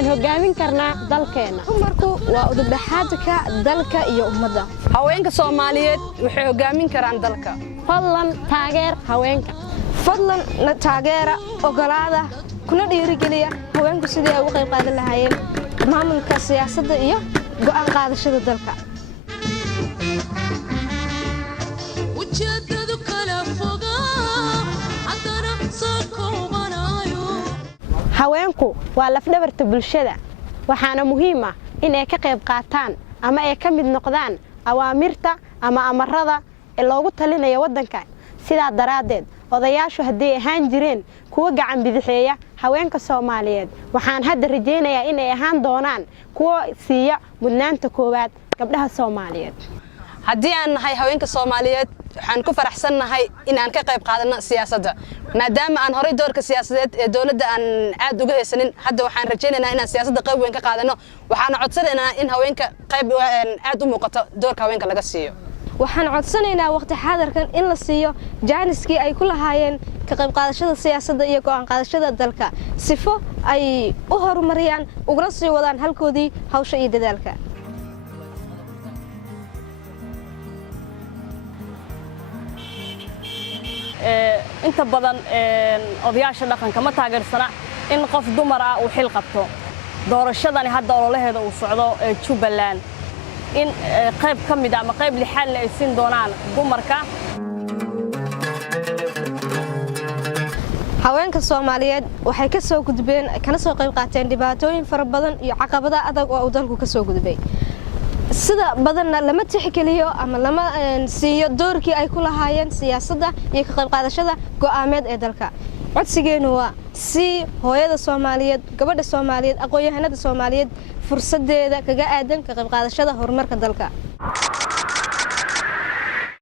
waan hogaamin karnaa dalkeena. dumarku waa udubdhaxaadka dalka iyo ummadda. haweenka Soomaaliyeed waxay hogaamin karaan dalka. fadlan taageer haweenka. fadlan la taageera ogolaada kuna dhiirigeliya haweenku sidii ay uga qayb qaadan lahaayeen maamulka siyaasadda iyo go'aan qaadashada dalka. haweenku waa lafdhabarta bulshada waxaana muhiim ah in ay ka qayb qaataan ama ay ka mid noqdaan awaamirta ama amarada ee loogu talinayo wadanka. sidaa daraadeed odayaashu haddii ahaan jireen kuwa gacan bidixeeya haweenka Soomaaliyeed waxaan hadda rajaynayaa in ay ahaan doonaan kuwa siiya mudnaanta koowaad gabdhaha Soomaaliyeed. haddii aan nahay haweenka Soomaaliyeed waxaan ku faraxsanahay in aan ka qayb qaadano siyaasadda maadaama aan horay doorka siyaasadeed ee dawladda aan aad uga haysanin. hadda waxaan rajaynaynaa in aan siyaasadda qayb weyn ka qaadano waxaan codsanaynaa in haweenka qayb aad u muuqato doorka haweenka laga siiyo. waxaan codsanaynaa waqti xaadirkan in la siiyo jaaniskii ay ku lahaayeen ka qayb qaadashada siyaasadda iyo go'aan qaadashada dalka sifo ay u horumariyaan uguna sii wadaan halkoodii hawsha iyo dadaalka. inta badan odayaasha dhaqanka ma taageersana in qof dumar ah uu xil qabto. doorashadani hadda ololaheeda uu socdo Jubbaland in qayb ka mid ah ama qayb lixaad ay siin doonaan dumarka. haweenka Soomaaliyeed waxay ka soo gudbeen kana soo qayb qaateen dhibaatooyin fara badan iyo caqabado adag oo dalku ka soo gudbay. sida badanna lama tixgeliyo ama lama siiyo doorkii ay ku lahaayeen siyaasadda iyo ka qayb qaadashada go'aameed ee dalka. codsigeenu waa si hooyada Soomaaliyeed gabadha Soomaaliyeed aqoon-yahanada Soomaaliyeed fursadeeda kaga aadan ka qayb qaadashada horumarka dalka.